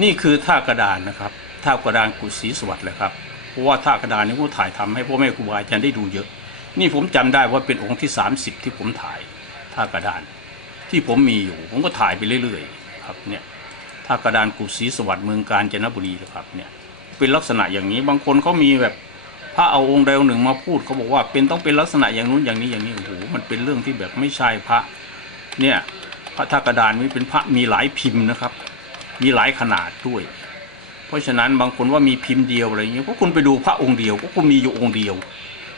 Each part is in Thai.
นี่คือท่ากระดานนะครับท่ากระดานกุศรีสวัสดิ์เลยครับเพราะว่าท่ากระดานนี้ผมถ่ายทำให้พ่อแม่ครูบาอาจารย์ได้ดูเยอะ นี่ผมจำได้ว่าเป็นองค์ที่ 30 ที่ผมถ่ายท่ากระดาน ที่ผมมีอยู่ ผมก็ถ่ายไปเรื่อยๆครับเนี่ยท่ากระดานกุศรีสวัสดิ์เมืองกาญจนบุรีนะครับเนี่ยเป็นลักษณะอย่างนี้บางคนเขามีแบบพระเอาองค์ใดองค์หนึ่งมาพูดเขาบอกว่าเป็นต้องเป็นลักษณะอย่างนู้นอย่างนี้อย่างนี้โอ้โหมันเป็นเรื่องที่แบบไม่ใช่พระเนี่ยพระท่ากระดานนี้เป็นพระมีหลายพิมพ์นะครับ มีหลายขนาดด้วย เพราะฉะนั้นบางคนว่ามีพิมพ์เดียวอะไรอย่างเงี้ยก็คุณไปดูพระองค์เดียวก็คุณมีอยู่องค์เดียว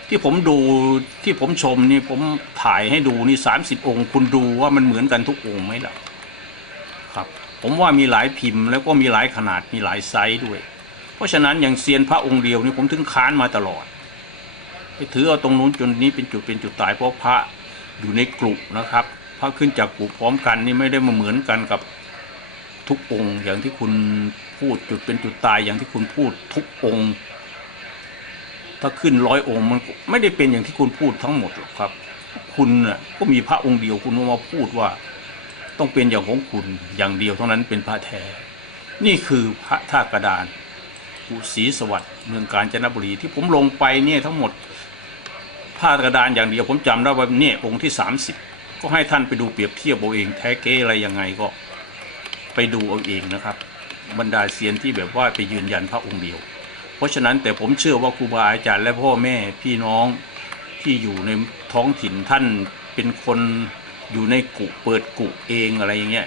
ที่ผมดูที่ผมชมนี่ผมถ่ายให้ดูนี่สามสิบองค์ คุณดูว่ามันเหมือนกันทุกองค์ไหมล่ะครับ ผมว่ามีหลายพิมพ์แล้วก็มีหลายขนาดมีหลายไซส์ด้วย เพราะฉะนั้นอย่างเซียนพระองค์เดียวนี่ผมถึงค้านมาตลอดไปถือเอาตรงนู้นจนนี้เป็นจุดเป็นจุดตายเพราะพระอยู่ในกลุ่มนะครับ พระขึ้นจากกลุ่มพร้อมกันนี่ไม่ได้มาเหมือนกันกับ ทุกองค์ อย่างที่คุณพูดจุดเป็นจุดตายอย่างที่คุณพูดทุกองค์ ถ้าขึ้นร้อยองค์มันไม่ได้เป็นอย่างที่คุณพูดทั้งหมดหรอกครับ คุณน่ะก็มีพระองค์เดียวคุณมาพูดว่า ต้องเป็นอย่างของคุณอย่างเดียวเท่านั้นเป็นพระแท้นี่คือพระท่ากระดานกุศรีสวัสดิ์เมืองกาญจนบุรีที่ผมลงไปเนี่ยทั้งหมดผ้ากระดานอย่างเดียวผมจำได้ว่าเนี่ยองค์ที่ 30 ก็ให้ท่านไปดูเปรียบเทียบเอาเองแท้เก้อะไรยังไงก็ ไปดูเอาเองนะครับ บรรดาเซียนที่แบบว่าไปยืนยันพระองค์เดียว เพราะฉะนั้นแต่ผมเชื่อว่าครูบาอาจารย์และพ่อแม่พี่น้องที่อยู่ในท้องถิ่นท่านเป็นคนอยู่ในกุเปิดกุเองอะไรอย่างเงี้ย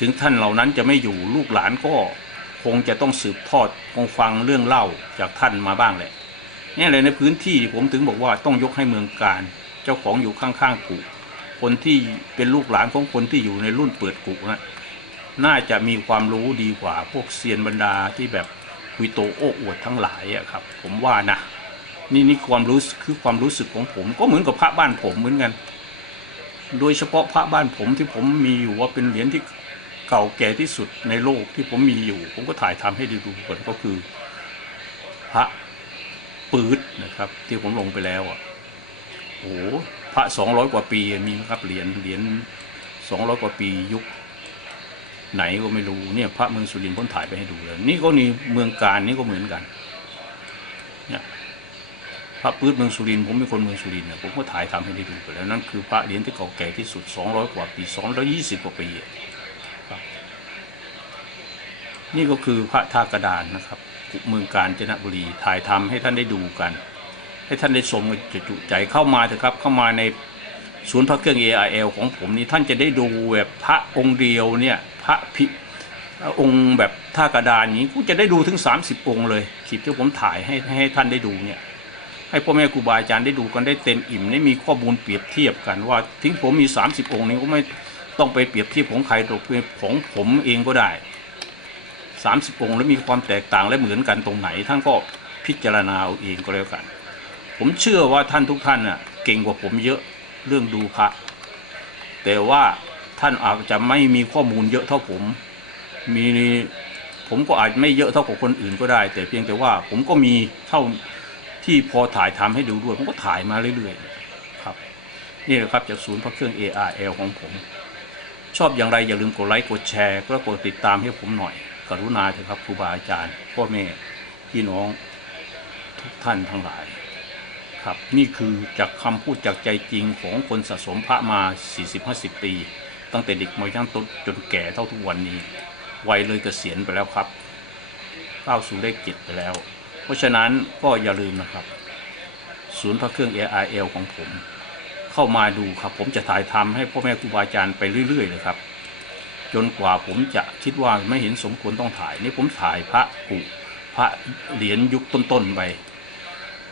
ถึงท่านเหล่านั้นจะไม่อยู่ลูกหลานก็คงจะต้องสืบทอดคงฟังเรื่องเล่าจากท่านมาบ้างแหละนี่เลยในพื้นที่ผมถึงบอกว่าต้องยกให้เมืองการ เจ้าของอยู่ข้างๆกุคนที่เป็นลูกหลานของคนที่อยู่ในรุ่นเปิดกุนะ น่าจะมีความรู้ดีกว่าพวกเซียนบรรดาที่แบบคุยโตโอ้อวดทั้งหลายอะครับ ผมว่านะนี่นี่ความรู้คือความรู้สึกของผม ก็เหมือนกับพระบ้านผมเหมือนกัน โดยเฉพาะพระบ้านผมที่ผมมีอยู่ว่าเป็นเหรียญที่เก่าแก่ที่สุดในโลกที่ผมมีอยู่ ผมก็ถ่ายทำให้ดูๆกันก็คือ พระปืดนะครับ ที่ผมลงไปแล้วอะโอ้พระสองร้อยกว่าปีมีครับเหรียญเหรียญสองร้อยกว่าปียุค ไหนก็ไม่รู้เนี่ยพระเมืองสุรินทร์พ้นถ่ายไปให้ดูเลยนี่ก็นี่เมืองการนี่ก็เหมือนกันเนี่ยพระปื๊ดเมืองสุรินทร์ผมเป็นคนเมืองสุรินทร์นะผมก็ถ่ายทำให้ได้ดูไปแล้วนั่นคือพระเหรียญที่เก่าแก่ที่สุด 200 กว่าปี 220 กว่าปีนี่ก็คือพระท่ากระดานนะครับเมืองการจนบุรีถ่ายทำให้ท่านได้ดูกัน ให้ท่านได้ชมกันจะจุใจเข้ามาเถอะครับ เข้ามาในศูนย์พระเครื่อง ARL ของผมนี่ท่านจะได้ดูแบบพระองค์เดียวเนี่ย พระพิองค์แบบท่ากระดานอย่างนี้ก็จะได้ดูถึง 30 องค์เลยคลิปที่ผมถ่ายให้ให้ท่านได้ดูเนี่ยให้พ่อแม่ครูบาอาจารย์ได้ดูกันได้เต็มอิ่มได้มีข้อมูลเปรียบเทียบกันว่าถึงผมมี 30 องค์นี้ก็ไม่ต้องไปเปรียบเทียบของใครตกเป็นของผมเองก็ได้ 30 องค์แล้วมีความแตกต่างและเหมือนกันตรงไหน ท่านก็พิจารณาเอาเองก็แล้วกัน ผมเชื่อว่าท่านทุกท่านน่ะเก่งกว่าผมเยอะเรื่องดูพระแต่ว่า ท่านอาจจะไม่มีข้อมูลเยอะเท่าผม มีผมก็อาจไม่เยอะเท่ากับคนอื่นก็ได้ แต่เพียงแต่ว่าผมก็มีเท่าที่พอถ่ายทำให้ดูด้วย ผมก็ถ่ายมาเรื่อยๆครับ นี่แหละครับจากศูนย์พระเครื่อง ARL ของผม ชอบอย่างไรอย่าลืมกดไลค์กดแชร์แล้วกดติดตามให้ผมหน่อย กรุณาเถอะครับครูบาอาจารย์พ่อแม่พี่น้องทุกท่านทั้งหลายครับนี่คือจากคำพูดจากใจจริงของคนสะสมพระมา 40-50 ปี ตั้งแต่เด็กมายังต้นจนแก่เท่าทุกวันนี้ วัยเลยเกษียณไปแล้วครับก้าสู่เลขเจ็ดไปแล้ว เพราะฉะนั้นก็อย่าลืมนะครับ ศูนย์พระเครื่อง ARL ของผม เข้ามาดูครับ ผมจะถ่ายทำให้พ่อแม่ครูบาอาจารย์ไปเรื่อยๆเลยครับ จนกว่าผมจะคิดว่าไม่เห็นสมควรต้องถ่ายนี่ผมถ่ายพระกุพระเหรียญยุคต้นๆไป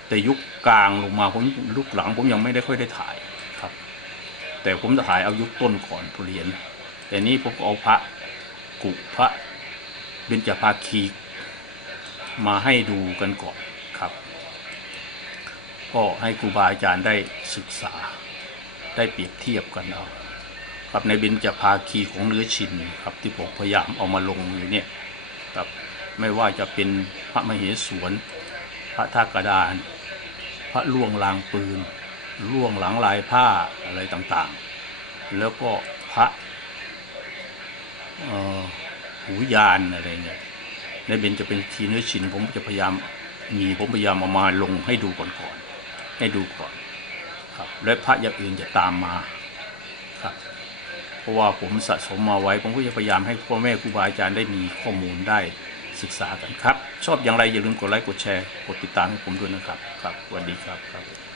แต่ยุคกลางลงมาผมยุคหลังผมยังไม่ได้ค่อยได้ถ่าย แต่ผมจะถ่ายเอายุคต้นก่อนเรียญแต่นี้ผมเอาพระกุพระเบญจภาคีมาให้ดูกันก่อนครับ ก็ให้ครูบาอาจารย์ได้ศึกษา ได้เปรียบเทียบกันเอาครับในเบญจภาคีของเนื้อชินครับที่ผมพยายามเอามาลงอยู่เนี่ยครับไม่ว่าจะเป็นพระมเหสวน พระท่ากระดาน พระล่วงลางปืน ล่วงหลังลายผ้าอะไรต่างๆ แล้วก็พระหูยานอะไรเงี้ยในเบนจะเป็นทีเนื้อชินผมจะพยายามมีผมพยายามเอามาลงให้ดูก่อนก่อนๆให้ดูก่อนครับ และพระอย่างอื่นจะตามมาครับเพราะว่าผมสะสมมาไว้ ผมก็จะพยายามให้พ่อแม่ครูบาอาจารย์ได้มีข้อมูลได้ศึกษากันครับ ชอบอย่างไรอย่าลืมกดไลค์กดแชร์กดติดตามให้ผมด้วยนะครับครับสวัสดีครับครับ